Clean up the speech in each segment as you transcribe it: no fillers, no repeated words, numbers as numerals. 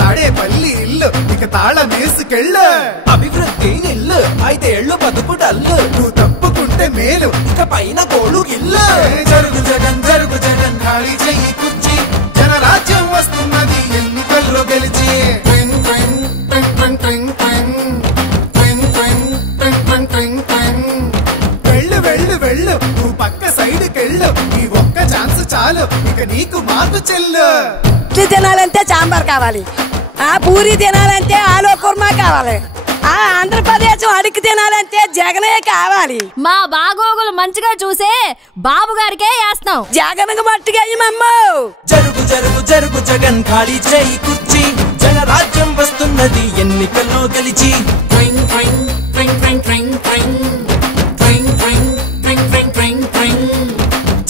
తాడేపల్లి ఇల్లు ఇక తాళమేసుకెళ్ళు. అభివృద్ధి నిల్లు 5 ఏళ్ళు బతుకు డల్లు. నువ్వు తప్పుకుంటే మేలు ఇక పైన గోడు ఇల్లు. జరుగు జగన్ జరుగు జగన్ ఖాళీ చెయ్యి కుర్చీ జనరాజ్యం వస్తున్నది ఎన్నికల్లో గెలిచి. వెళ్ళు వెళ్ళు వెళ్ళు నువ్వు పక్క సైడ్కెళ్ళు. ఈ ఒక్క ఛాన్స్ చాలు ఇక నీకు మాకు చెల్లు. ఇడ్లీ తినాలంటే సాంబార్ కావాలి, ఆ పూరి తినాలంటే ఆలు కుర్మా కావాలి, ఆ ఆంధ్రప్రదేశ్ అడిగి తినాలంటే జగనే కావాలి. మా బాగోగులు మంచిగా చూసే బాబు గారికే వేస్తాం. జగన్కు మట్టిగా జరుగు జరుగు జరుగు జగన్ ఖాళీ చేయి కుర్చీ జనరాజ్యం వస్తున్నది ఎన్నికల్లో గెలిచి.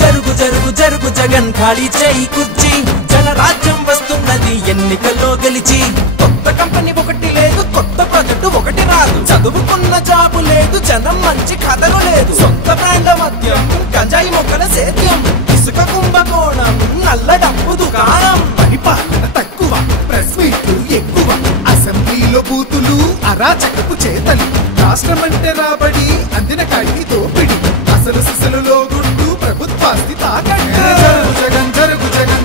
జరుగు జరుగు జరుగు జగన్ ఖాళీ చేయి కుర్చీ జనరాజ్యం వస్తున్నది ఎన్నికల్లో గెలిచి. కొత్త కంపెనీ ఒకటి లేదు, కొత్త ప్రాజెక్టు ఒకటి రాదు, చదువుకున్న జాబు లేదు, జనం మంచి కథలు లేదు, సొంత బ్రాండ్ మద్యం గంజాయి మొక్కల సేద్యం, ఇసుక కుంభకోణం నల్ల డబ్బు దుకాణం. పరిపాలన తక్కువ, ప్రెస్ మీట్లు ఎక్కువ, అసెంబ్లీలో బూతులు అరాచకపు చేతలు, రాష్ట్రమంటే రాబడి అందిన కాడికి దోపిడి, అసలు సిసలులో గుడ్డు ప్రభుత్వాస్తి తాకట్టు. జరుగు జగన్ జరుగు జగన్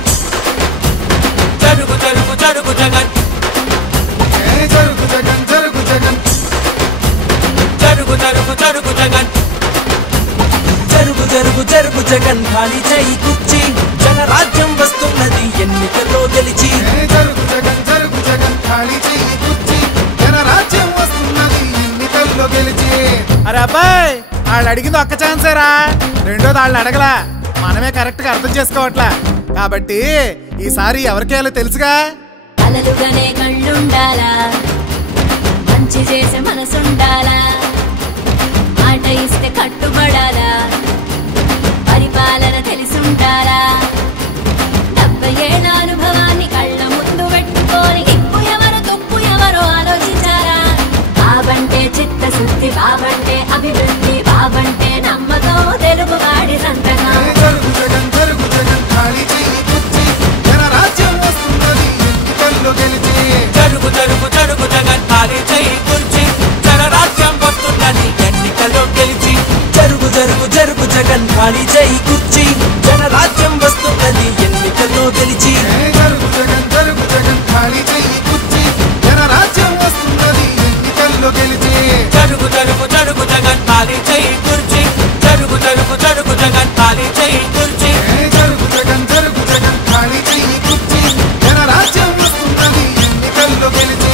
జరుగు జరుగు జరుగు జగన్ జరుగు జగన్ జరుగు జగన్ జరుగు జరుగు జరుగు జగన్ జరుగు జరుగు జరుగు జగన్ ఖాళీ చేయి కుర్చీ జనరాజ్యం వస్తున్నది ఎన్నికల్లో గెలిచి. జరుగు జగన్ జరుగు జగన్ ఖాళీ చెయ్యి కుర్చీ జనరాజ్యం వస్తున్నది ఎన్నికల్లో గెలిచి. అరే అబ్బాయి వాళ్ళు అడిగింది ఒక్క ఛాన్సేరా, రెండోది వాళ్ళు అడగలా, మనమే కరెక్ట్ గా అర్థం చేసుకోవట్లా. కాబట్టి ఈసారి ఎవరికేయాలో తెలుసుగా. అలలుగానే కళ్ళుండాలా, మంచి చేసే మనసుండాలా, మాట ఇస్తే కట్టుబడాలా, పరిపాలన తెలిసుండాలా, 70 ఏళ్ళ అనుభవాన్ని కళ్ళ ముందు పెట్టుకొని ఇప్పు ఎవరు తుప్పు ఎవరో ఆలోచించారా. బాబంటే చిత్తశుద్ధి, బాబంటే అభివృద్ధి, బాబంటే నమ్మకం, తెలుగువాడి సంతకం. జరుగు జగన్ జరుగు జగన్ ఖాళీ చెయ్యి కుర్చీ జనరాజ్యం వస్తున్నది ఎన్నికల్లో గెలిచి. జరుగు జరుగు జరుగు జగన్ ఖాళీ చేయి కుర్చీ జనరాజ్యం వస్తున్నది ఎన్నికల్లో గెలిచి. జరుగు జరుగు జరుగు జగన్ ఖాళీ చేయి కుర్చీ జనరాజ్యం వస్తున్నది ఎన్నికల్లో గెలిచి. జరుగు జగన్ జరుగు జగన్ ఖాళీ చెయ్యి కుర్చీ జనరాజ్యం వస్తున్నది ఎన్నికల్లో గెలిచి. జరుగు జరుగు జరుగు జగన్ ఖాళీ చేయి కుర్చీ జరుగు జరుగు జరుగు జగన్ ఖాళీ చేయి కుర్చీ జరుగు జగన్ జరుగు జగన్ ఖాళీ చెయ్యి కుర్చీ జనరాజ్యం వస్తున్నది ఎన్నికల్లో గెలిచి.